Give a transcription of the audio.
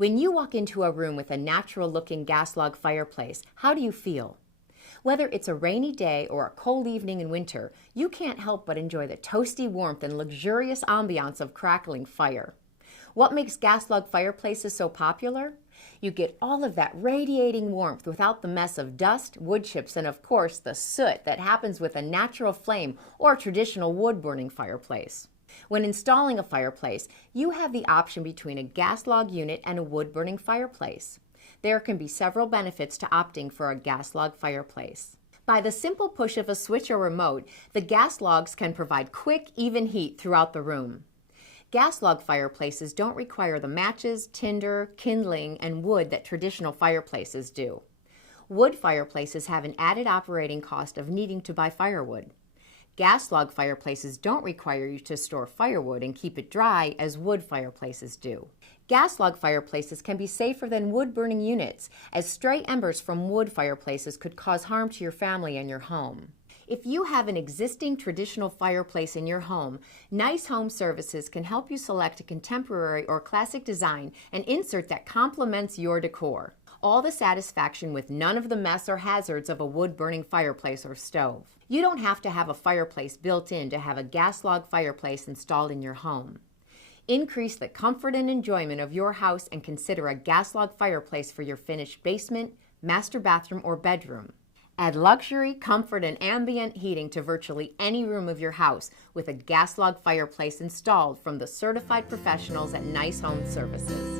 When you walk into a room with a natural-looking gas log fireplace, how do you feel? Whether it's a rainy day or a cold evening in winter, you can't help but enjoy the toasty warmth and luxurious ambiance of crackling fire. What makes gas log fireplaces so popular? You get all of that radiating warmth without the mess of dust, wood chips, and of course the soot that happens with a natural flame or traditional wood-burning fireplace. When installing a fireplace, you have the option between a gas log unit and a wood-burning fireplace. There can be several benefits to opting for a gas log fireplace. By the simple push of a switch or remote, the gas logs can provide quick, even heat throughout the room. Gas log fireplaces don't require the matches, tinder, kindling, and wood that traditional fireplaces do. Wood fireplaces have an added operating cost of needing to buy firewood. Gas log fireplaces don't require you to store firewood and keep it dry as wood fireplaces do. Gas log fireplaces can be safer than wood-burning units, as stray embers from wood fireplaces could cause harm to your family and your home. If you have an existing traditional fireplace in your home, Nice Home Services can help you select a contemporary or classic design and insert that complements your decor. All the satisfaction with none of the mess or hazards of a wood-burning fireplace or stove. You don't have to have a fireplace built in to have a gas log fireplace installed in your home. Increase the comfort and enjoyment of your house and consider a gas log fireplace for your finished basement, master bathroom, or bedroom. Add luxury, comfort, and ambient heating to virtually any room of your house with a gas log fireplace installed from the certified professionals at Nice Home Services.